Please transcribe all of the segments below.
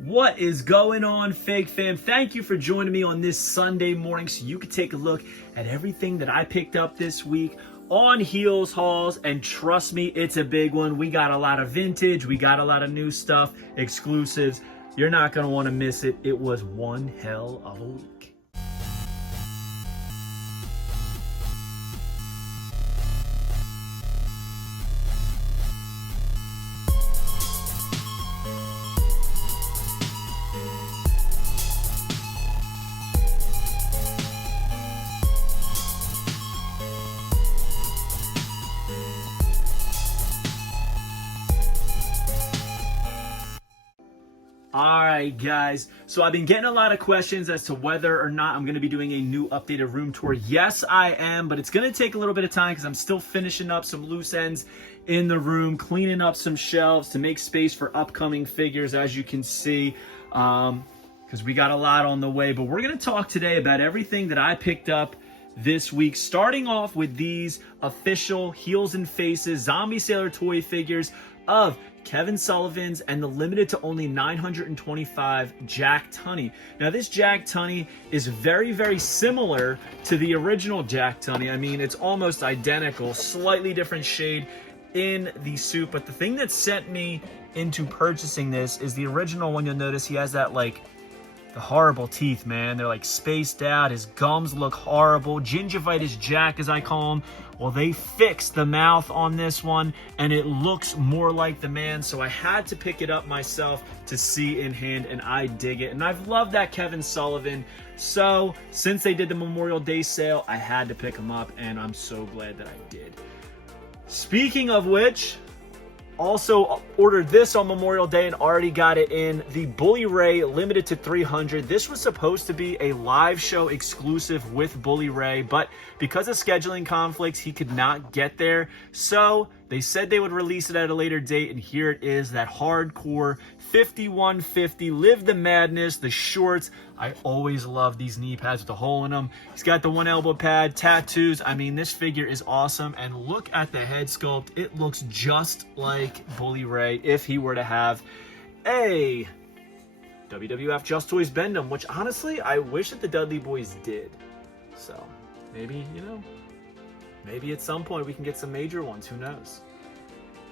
What is going on, Fake Fam? Thank you for joining me on this Sunday morning so you can take a look at everything that I picked up this week on Heels Hauls. And trust me, it's a big one. We got a lot of vintage, we got a lot of new stuff, exclusives. You're not going to want to miss it. It was one hell of a week. Alright guys, so I've been getting a lot of questions as to whether or not I'm going to be doing a new updated room tour. Yes, I am, but it's going to take a little bit of time because I'm still finishing up some loose ends in the room, cleaning up some shelves to make space for upcoming figures, as you can see, because we got a lot on the way. But we're going to talk today about everything that I picked up this week, starting off with these official Heels and Faces Zombie Sailor toy figures of Kevin Sullivan's and the limited to only 925 Jack Tunney. Now this Jack Tunney is very, very similar to the original Jack Tunney. I mean, it's almost identical, slightly different shade in the suit. But the thing that sent me into purchasing this is the original one. You'll notice he has that the horrible teeth, man. They're like spaced out. His gums look horrible. Gingivitis Jack, as I call him. Well, they fixed the mouth on this one, and it looks more like the man, so I had to pick it up myself to see in hand, and I dig it. And I've loved that Kevin Sullivan, so since they did the Memorial Day sale, I had to pick him up, and I'm so glad that I did. Speaking of which, also ordered this on Memorial Day and already got it in. The Bully Ray limited to 300. This was supposed to be a live show exclusive with Bully Ray, but because of scheduling conflicts, he could not get there. So they said they would release it at a later date, and here it is, that hardcore 5150. Live the madness, the shorts. I always love these knee pads with the hole in them. He's got the one elbow pad, tattoos. I mean, this figure is awesome. And look at the head sculpt. It looks just like Bully Ray if he were to have a WWF Just Toys Bend-Em, which honestly, I wish that the Dudley Boys did. So maybe, maybe at some point we can get some major ones. Who knows?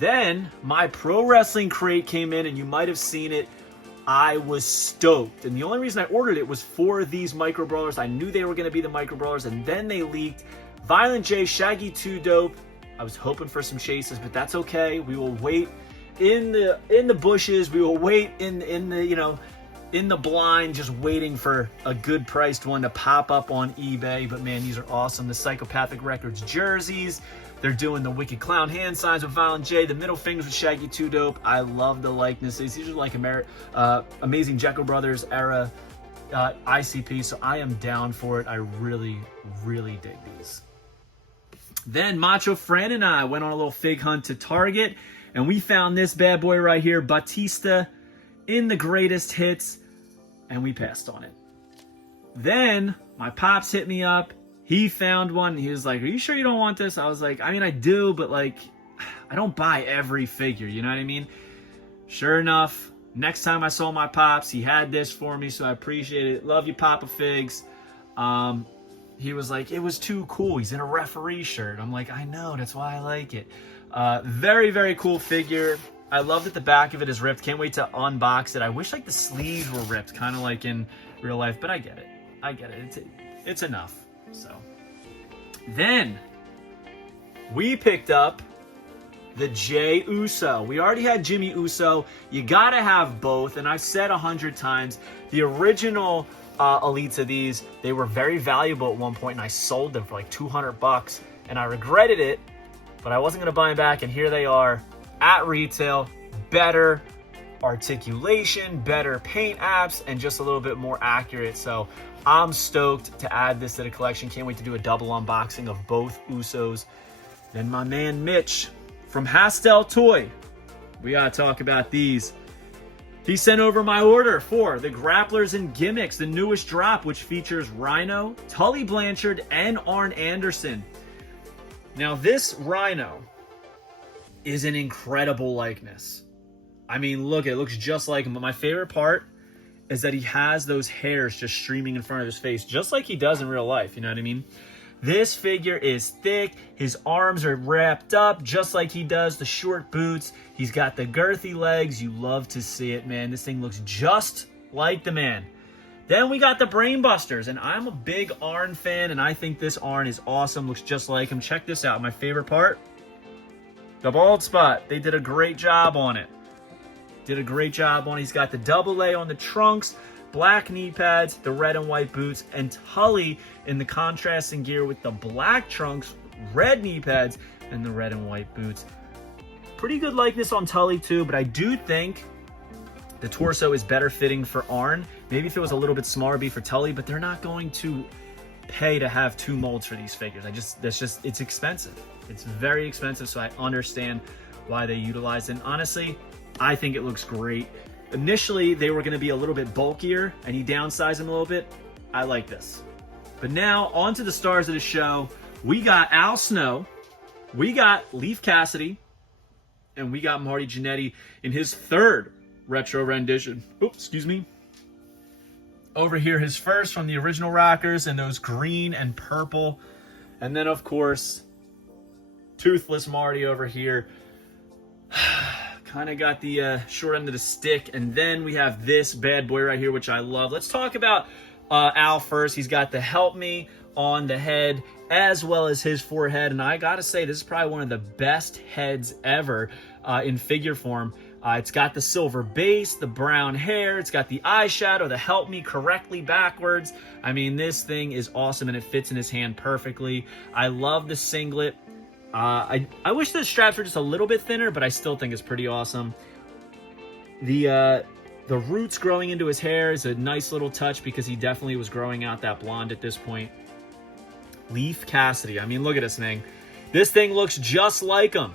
Then my pro wrestling crate came in, and you might have seen it. I was stoked, and the only reason I ordered it was for these Micro Brawlers. I knew they were going to be the Micro Brawlers, and then they leaked Violent J, Shaggy 2 Dope. I was hoping for some chases, but that's okay. We will wait in the bushes. We will wait in the blind, just waiting for a good priced one to pop up on eBay. But man, these are awesome. The Psychopathic Records jerseys. They're doing the Wicked Clown hand signs with Violent J, the middle fingers with Shaggy 2 Dope. I love the likenesses. These are like Amazing Jekyll Brothers era ICP, so I am down for it. I really, really dig these. Then Macho Fran and I went on a little fig hunt to Target, and we found this bad boy right here, Batista in the greatest hits, and we passed on it. Then my pops hit me up. He found one. He was like, "Are you sure you don't want this?" I was like, "I mean, I do, but I don't buy every figure, you know what I mean?" Sure enough, next time I saw my pops, he had this for me, so I appreciate it. Love you, Papa Figs. He was like, "It was too cool. He's in a referee shirt." I'm like, "I know, that's why I like it." Very, very cool figure. I love that the back of it is ripped. Can't wait to unbox it. I wish the sleeves were ripped, kind of like in real life, but I get it. It's enough. So then we picked up the Jey Uso. We already had Jimmy Uso. You gotta have both, and I've said 100 times, the original elites of these, they were very valuable at one point, and I sold them for like $200, and I regretted it, but I wasn't gonna buy them back, and here they are at retail. Better articulation, better paint apps, and just a little bit more accurate. So I'm stoked to add this to the collection. Can't wait to do a double unboxing of both Usos. Then my man Mitch from Hastel Toy, we gotta talk about these. He sent over my order for the Grapplers and Gimmicks, the newest drop, which features Rhino, Tully Blanchard, and Arn Anderson. Now this Rhino is an incredible likeness. I mean, look, it looks just like him. But my favorite part is that he has those hairs just streaming in front of his face, just like he does in real life, you know what I mean? This figure is thick. His arms are wrapped up just like he does. The short boots. He's got the girthy legs. You love to see it, man. This thing looks just like the man. Then we got the Brain Busters, and I'm a big Arn fan, and I think this Arn is awesome. Looks just like him. Check this out. My favorite part, the bald spot. They did a great job on it. He's got the double A on the trunks, black knee pads, the red and white boots, and Tully in the contrasting gear with the black trunks, red knee pads, and the red and white boots. Pretty good likeness on Tully too, but I do think the torso is better fitting for Arn. Maybe if it was a little bit smaller, it'd be for Tully, but they're not going to pay to have 2 molds for these figures. It's expensive. It's very expensive, so I understand why they utilize it. And honestly, I think it looks great. Initially, they were going to be a little bit bulkier, and he downsized them a little bit. I like this. But now, on to the stars of the show. We got Al Snow, we got Leif Cassidy, and we got Marty Jannetty in his 3rd retro rendition. Oops, excuse me. Over here, his first from the original Rockers, and those green and purple. And then, of course, Toothless Marty over here. Kind of got the short end of the stick. And then we have this bad boy right here, which I love. Let's talk about Al first. He's got the Help Me on the head as well as his forehead. And I got to say, this is probably one of the best heads ever in figure form. It's got the silver base, the brown hair. It's got the eyeshadow, the Help Me correctly backwards. I mean, this thing is awesome, and it fits in his hand perfectly. I love the singlet. I wish the straps were just a little bit thinner, but I still think it's pretty awesome. The roots growing into his hair is a nice little touch because he definitely was growing out that blonde at this point. Leif Cassidy. I mean, look at this thing. This thing looks just like him.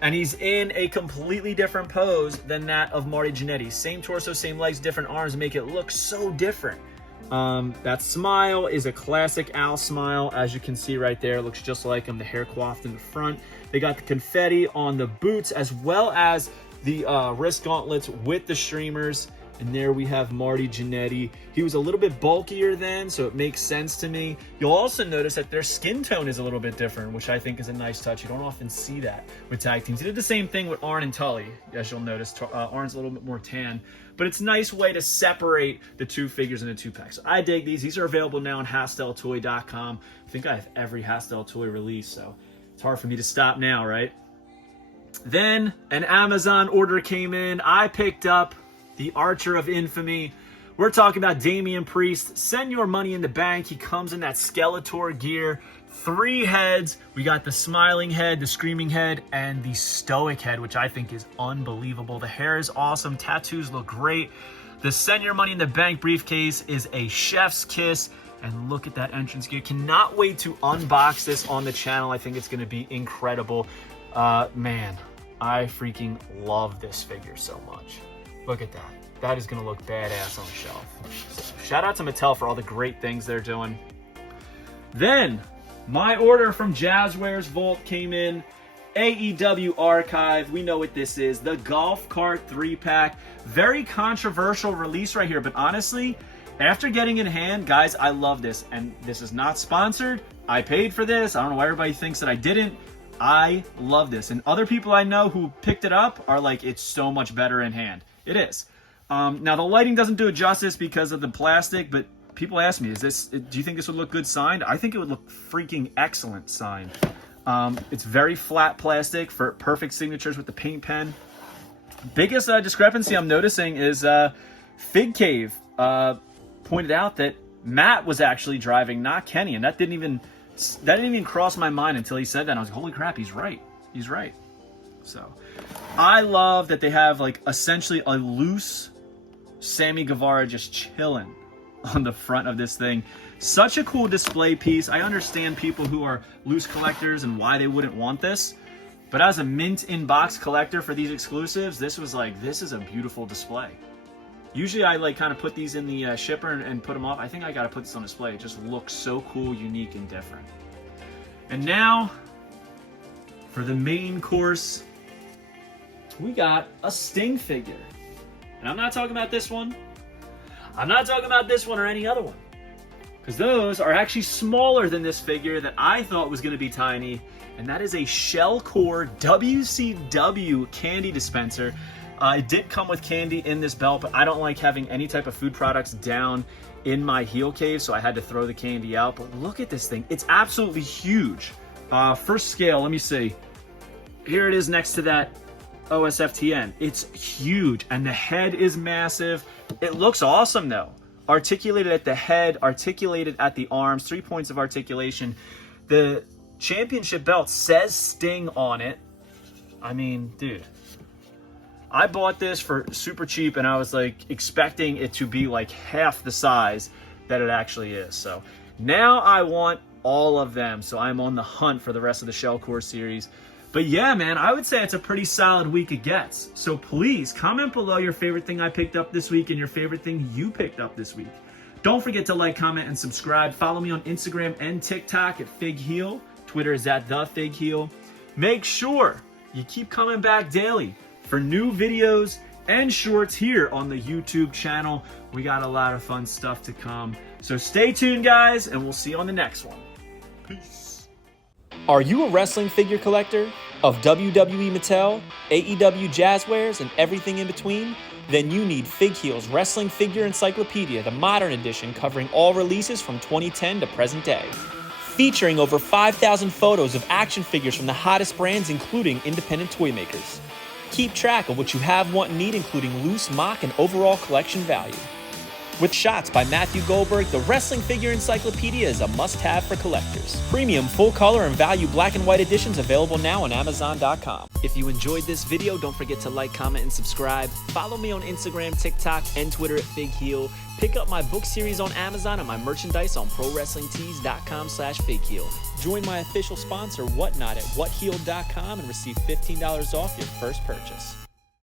And he's in a completely different pose than that of Marty Jannetty. Same torso, same legs, different arms make it look so different. That smile is a classic Al smile, as you can see right there. It looks just like him, the hair coiffed in the front. They got the confetti on the boots as well as the wrist gauntlets with the streamers. And there we have Marty Jannetty. He was a little bit bulkier then, so it makes sense to me. You'll also notice that their skin tone is a little bit different, which I think is a nice touch. You don't often see that with tag teams. He did the same thing with Arn and Tully, as you'll notice. Arn's a little bit more tan, but it's a nice way to separate the 2 figures in a 2-pack. So I dig these. These are available now on HastelToy.com. I think I have every Hastel Toy release, so it's hard for me to stop now, right? Then an Amazon order came in. I picked up the Archer of Infamy. We're talking about Damian Priest. Send your money in the bank. He comes in that Skeletor gear. 3 heads. We got the smiling head, the screaming head, and the stoic head, which I think is unbelievable. The hair is awesome. Tattoos look great. The Send Your Money in the Bank briefcase is a chef's kiss. And look at that entrance gear. Cannot wait to unbox this on the channel. I think it's going to be incredible. Man, I freaking love this figure so much. Look at that. That is going to look badass on the shelf. So, shout out to Mattel for all the great things they're doing. Then, my order from Jazzwares Vault came in. AEW Archive. We know what this is. The Golf Cart 3-pack. Very controversial release right here. But honestly, after getting in hand, guys, I love this. And this is not sponsored. I paid for this. I don't know why everybody thinks that I didn't. I love this. And other people I know who picked it up are like, it's so much better in hand. It is. Now, the lighting doesn't do it justice because of the plastic, but people ask me, do you think this would look good signed? I think it would look freaking excellent signed. It's very flat plastic for perfect signatures with the paint pen. Biggest discrepancy I'm noticing is Fig Cave pointed out that Matt was actually driving, not Kenny, and that didn't even cross my mind until he said that. And I was like, holy crap, he's right. He's right. So I love that they have like essentially a loose Sammy Guevara just chilling on the front of this thing. Such a cool display piece. I understand people who are loose collectors and why they wouldn't want this. But as a mint in-box collector for these exclusives, this was like, this is a beautiful display. Usually I like kind of put these in the shipper and put them off. I think I got to put this on display. It just looks so cool, unique, and different. And now for the main course, we got a Sting figure. And I'm not talking about this one. I'm not talking about this one or any other one, because those are actually smaller than this figure that I thought was going to be tiny, and that is a Shell Core WCW candy dispenser. It did come with candy in this belt, but I don't like having any type of food products down in my heel cave, so I had to throw the candy out. But look at this thing. It's absolutely huge. First scale, let me see. Here it is next to that OSFTN. It's huge, and the head is massive. It looks awesome though. Articulated at the head, articulated at the arms, 3 points of articulation. The championship belt says Sting on it. I mean, dude, I bought this for super cheap, and I was like expecting it to be like half the size that it actually is. So now I want all of them. So I'm on the hunt for the rest of the Shell Core series. But yeah, man, I would say it's a pretty solid week it gets. So please comment below your favorite thing I picked up this week and your favorite thing you picked up this week. Don't forget to like, comment, and subscribe. Follow me on Instagram and TikTok at FigHeal. Twitter is at TheFigHeal. Make sure you keep coming back daily for new videos and shorts here on the YouTube channel. We got a lot of fun stuff to come. So stay tuned, guys, and we'll see you on the next one. Peace. Are you a wrestling figure collector of WWE Mattel, AEW Jazzwares, and everything in between? Then you need FigHeal's Wrestling Figure Encyclopedia, the modern edition covering all releases from 2010 to present day. Featuring over 5,000 photos of action figures from the hottest brands, including independent toy makers. Keep track of what you have, want, and need, including loose, mock, and overall collection value. With shots by Matthew Goldberg, the Wrestling Figure Encyclopedia is a must-have for collectors. Premium, full-color, and value black and white editions available now on Amazon.com. If you enjoyed this video, don't forget to like, comment, and subscribe. Follow me on Instagram, TikTok, and Twitter at FigHeal. Pick up my book series on Amazon and my merchandise on ProWrestlingTees.com/FigHeal. Join my official sponsor, Whatnot, at WhatHeal.com and receive $15 off your first purchase.